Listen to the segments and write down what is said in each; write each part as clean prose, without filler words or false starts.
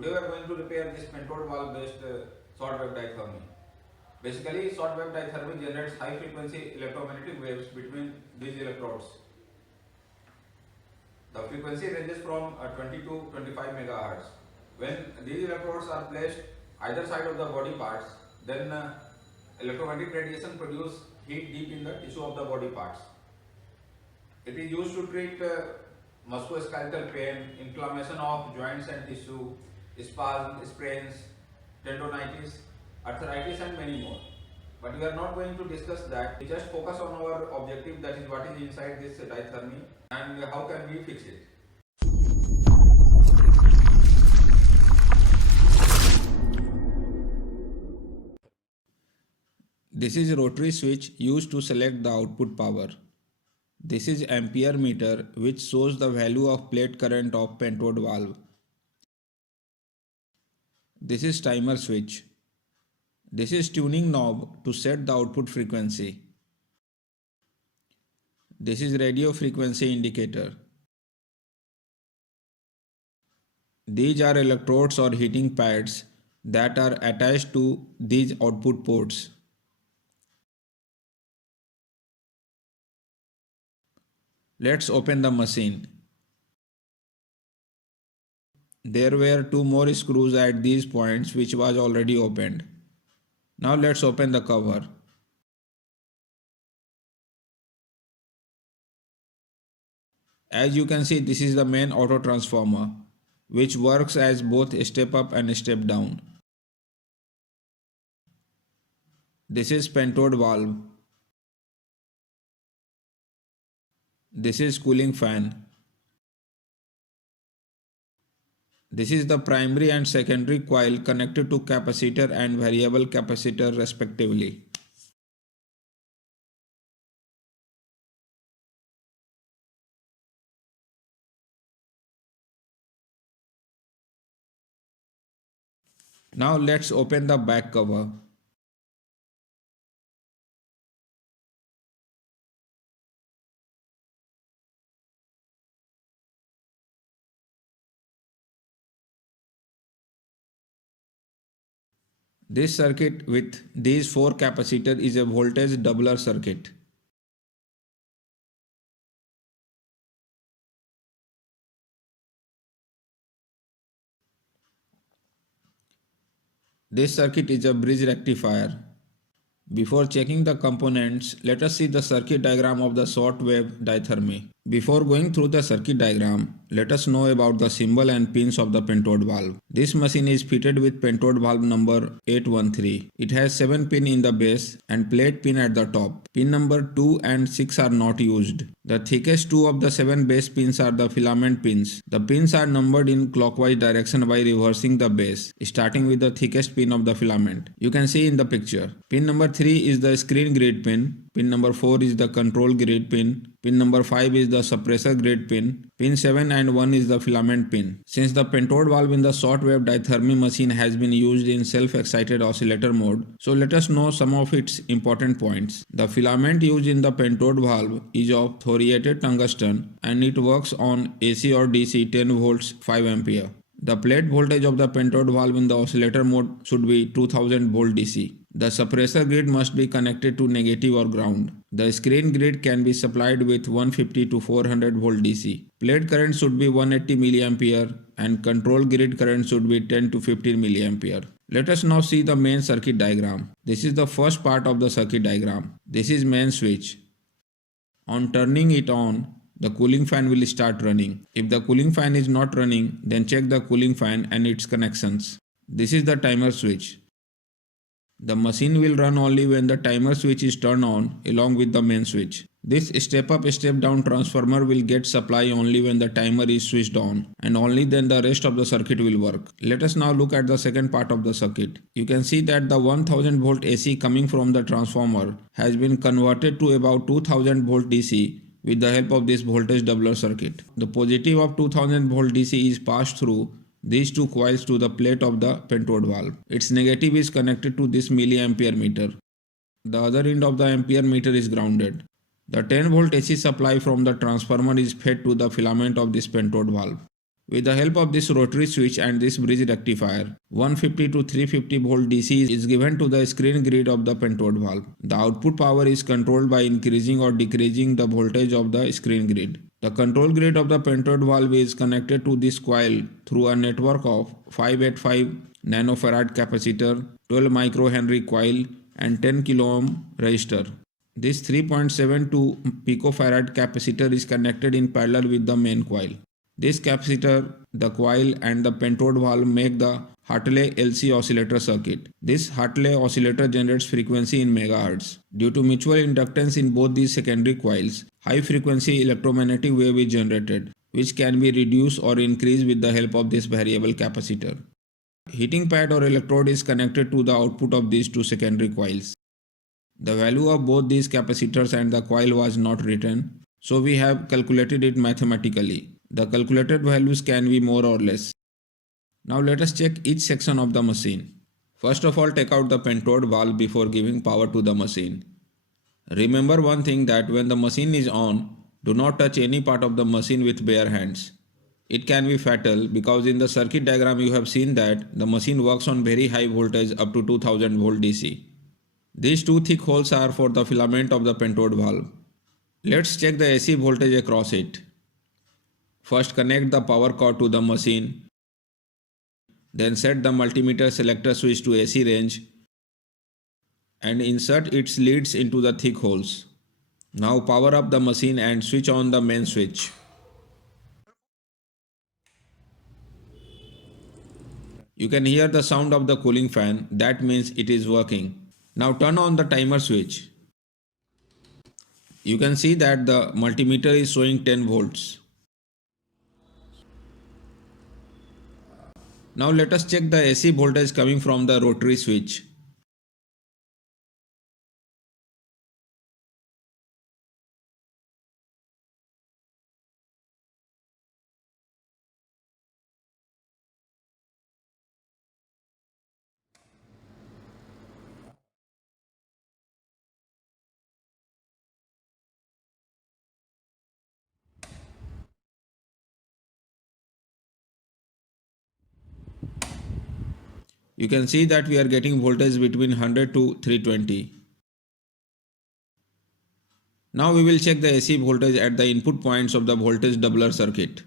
Today we are going to repair this pentode valve based short wave diathermy. Basically, short wave diathermy generates high frequency electromagnetic waves between these electrodes. The frequency ranges from 20 to 25 megahertz. When these electrodes are placed either side of the body parts, then electromagnetic radiation produces heat deep in the tissue of the body parts. It is used to treat musculoskeletal pain, inflammation of joints and tissue, spasms, sprains, tendonitis, arthritis and many more. But we are not going to discuss that. We just focus on our objective, that is what is inside this diathermy and how can we fix it. This is a rotary switch used to select the output power. This is ampere meter which shows the value of plate current of pentode valve. This is timer switch. This is tuning knob to set the output frequency. This is radio frequency indicator. These are electrodes or heating pads that are attached to these output ports. Let's open the machine. There were two more screws at these points which was already opened. Now let's open the cover. As you can see, this is the main auto transformer which works as both step up and step down. This is pentode valve. This is cooling fan. This is the primary and secondary coil connected to capacitor and variable capacitor respectively. Now let's open the back cover. This circuit with these 4 capacitors is a voltage doubler circuit. This circuit is a bridge rectifier. Before checking the components, let us see the circuit diagram of the short wave diathermy. Before going through the circuit diagram, let us know about the symbol and pins of the pentode valve. This machine is fitted with pentode valve number 813. It has 7 pins in the base and plate pin at the top. Pin number 2 and 6 are not used. The thickest 2 of the 7 base pins are the filament pins. The pins are numbered in clockwise direction by reversing the base, starting with the thickest pin of the filament. You can see in the picture. Pin number 3 is the screen grid pin. Pin number 4 is the control grid pin. Pin number 5 is the suppressor grid pin. Pin 7 and 1 is the filament pin. Since the pentode valve in the short wave diathermy machine has been used in self-excited oscillator mode, so let us know some of its important points. The filament used in the pentode valve is of thoriated tungsten and it works on AC or DC 10 volts 5 ampere. The plate voltage of the pentode valve in the oscillator mode should be 2000 volt DC. The suppressor grid must be connected to negative or ground. The screen grid can be supplied with 150 to 400 volt DC. Plate current should be 180 mA and control grid current should be 10 to 15 mA. Let us now see the main circuit diagram. This is the first part of the circuit diagram. This is main switch. On turning it on, the cooling fan will start running. If the cooling fan is not running, then check the cooling fan and its connections. This is the timer switch. The machine will run only when the timer switch is turned on along with the main switch. This step up step down transformer will get supply only when the timer is switched on and only then the rest of the circuit will work. Let us now look at the second part of the circuit. You can see that the 1000 volt AC coming from the transformer has been converted to about 2000 volt DC with the help of this voltage doubler circuit. The positive of 2000 volt DC is passed through these 2 coils to the plate of the pentode valve. Its negative is connected to this milliampere meter. The other end of the ampere meter is grounded. The 10 volt AC supply from the transformer is fed to the filament of this pentode valve. With the help of this rotary switch and this bridge rectifier, 150 to 350 volt DC is given to the screen grid of the pentode valve. The output power is controlled by increasing or decreasing the voltage of the screen grid. The control grid of the pentode valve is connected to this coil through a network of 585 nanofarad capacitor, 12 microhenry coil and 10 kilo ohm resistor. This 3.72 picofarad capacitor is connected in parallel with the main coil. This capacitor, the coil and the pentode valve make the Hartley LC oscillator circuit. This Hartley oscillator generates frequency in megahertz. Due to mutual inductance in both these secondary coils, high frequency electromagnetic wave is generated, which can be reduced or increased with the help of this variable capacitor. Heating pad or electrode is connected to the output of these two secondary coils. The value of both these capacitors and the coil was not written, so we have calculated it mathematically. The calculated values can be more or less. Now let us check each section of the machine. First of all, take out the pentode valve before giving power to the machine. Remember one thing, that when the machine is on, do not touch any part of the machine with bare hands. It can be fatal because in the circuit diagram you have seen that the machine works on very high voltage up to 2000 volt DC. These two thick holes are for the filament of the pentode valve. Let's check the AC voltage across it. First, connect the power cord to the machine. Then set the multimeter selector switch to AC range and insert its leads into the thick holes. Now power up the machine and switch on the main switch. You can hear the sound of the cooling fan, that means it is working. Now turn on the timer switch. You can see that the multimeter is showing 10 volts. Now let us check the AC voltage coming from the rotary switch. You can see that we are getting voltage between 100 to 320. Now we will check the AC voltage at the input points of the voltage doubler circuit.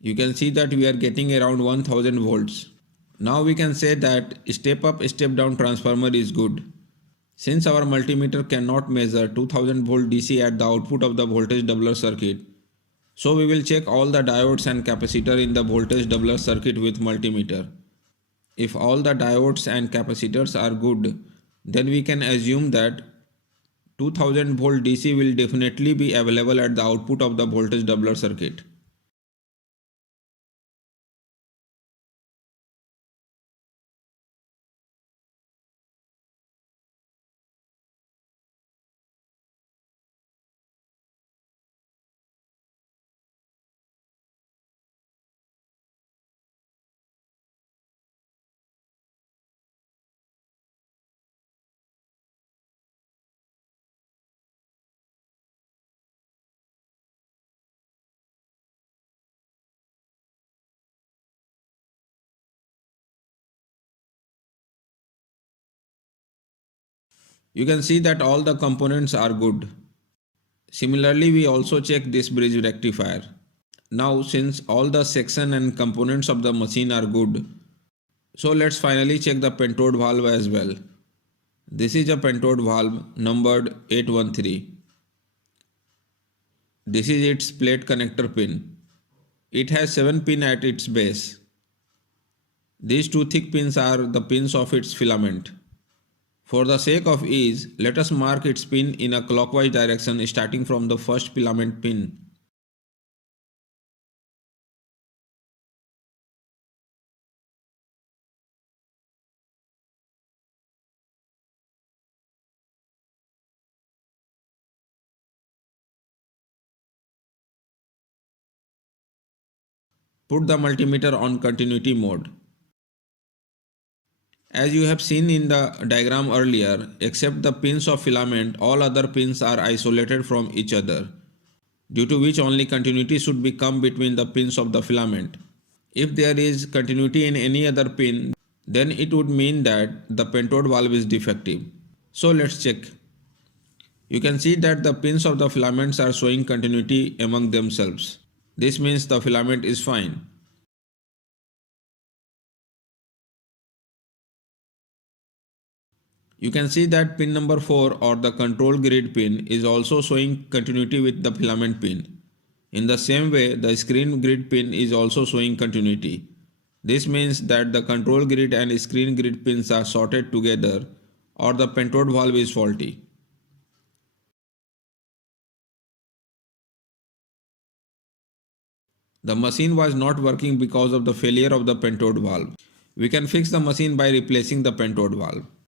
You can see that we are getting around 1000 volts. Now we can say that step up step down transformer is good. Since our multimeter cannot measure 2000 volt DC at the output of the voltage doubler circuit, so we will check all the diodes and capacitor in the voltage doubler circuit with multimeter. If all the diodes and capacitors are good, then we can assume that 2000 volt DC will definitely be available at the output of the voltage doubler circuit. You can see that all the components are good. Similarly, we also check this bridge rectifier. Now, since all the section and components of the machine are good, so let's finally check the pentode valve as well. This is a pentode valve numbered 813. This is its plate connector pin. It has 7 pins at its base. These two thick pins are the pins of its filament. For the sake of ease, let us mark its pin in a clockwise direction starting from the first filament pin. Put the multimeter on continuity mode. As you have seen in the diagram earlier, except the pins of filament, all other pins are isolated from each other, due to which only continuity should become between the pins of the filament. If there is continuity in any other pin, then it would mean that the pentode valve is defective. So let's check. You can see that the pins of the filaments are showing continuity among themselves. This means the filament is fine. You can see that pin number 4 or the control grid pin is also showing continuity with the filament pin. In the same way, the screen grid pin is also showing continuity. This means that the control grid and screen grid pins are sorted together or the pentode valve is faulty. The machine was not working because of the failure of the pentode valve. We can fix the machine by replacing the pentode valve.